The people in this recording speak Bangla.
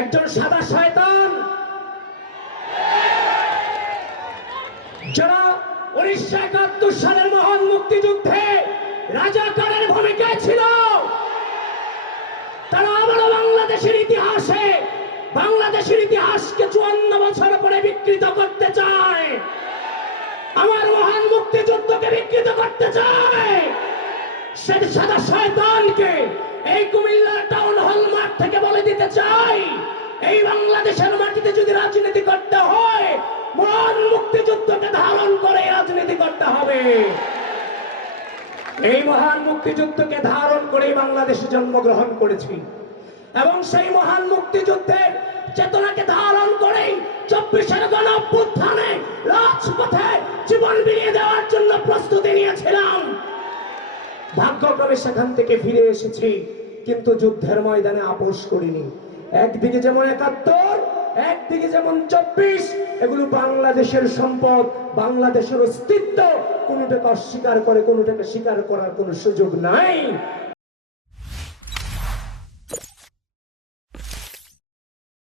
একজন সাদা শয়তান যারা 1971 সালের মহান মুক্তিযুদ্ধে রাজাকারের ভূমিকায় ছিল, তারা আবারও বাংলাদেশের ইতিহাসকে 54 বছর পরে বিকৃত করতে চায়, আমার মহান মুক্তিযুদ্ধকে বিকৃত করতে চায়। সে সাদা শয়তানকে এই কুমিল্লা টাউন হল মাঠ থেকে বলে দিতে চাই, এই বাংলাদেশের মাটিতে যদি রাজনীতি করতে হয়, মহান মুক্তিযুদ্ধকে ধারণ করে রাজনীতি করতে হবে। এই মহান মুক্তিযুদ্ধকে ধারণ করে বাংলাদেশে জন্মগ্রহণ করেছি এবং সেই মহান মুক্তিযুদ্ধের চেতনাকে ধারণ করে 24-এর গণঅভ্যুত্থানে রাজপথে জীবন বিলিয়ে দেওয়ার জন্য প্রস্তুতি নিয়েছিলাম। ভাগ্যক্রমে সেখান থেকে ফিরে এসেছি, কিন্তু যুদ্ধের ময়দানে আপোষ করিনি। একদিকে যেমন 71, একদিকে যেমন 24, এগুলো বাংলাদেশের সম্পদ, বাংলাদেশের অস্তিত্ব। কোনোটাকে অস্বীকার করে কোনোটাকে স্বীকার করার কোনো সুযোগ নাই।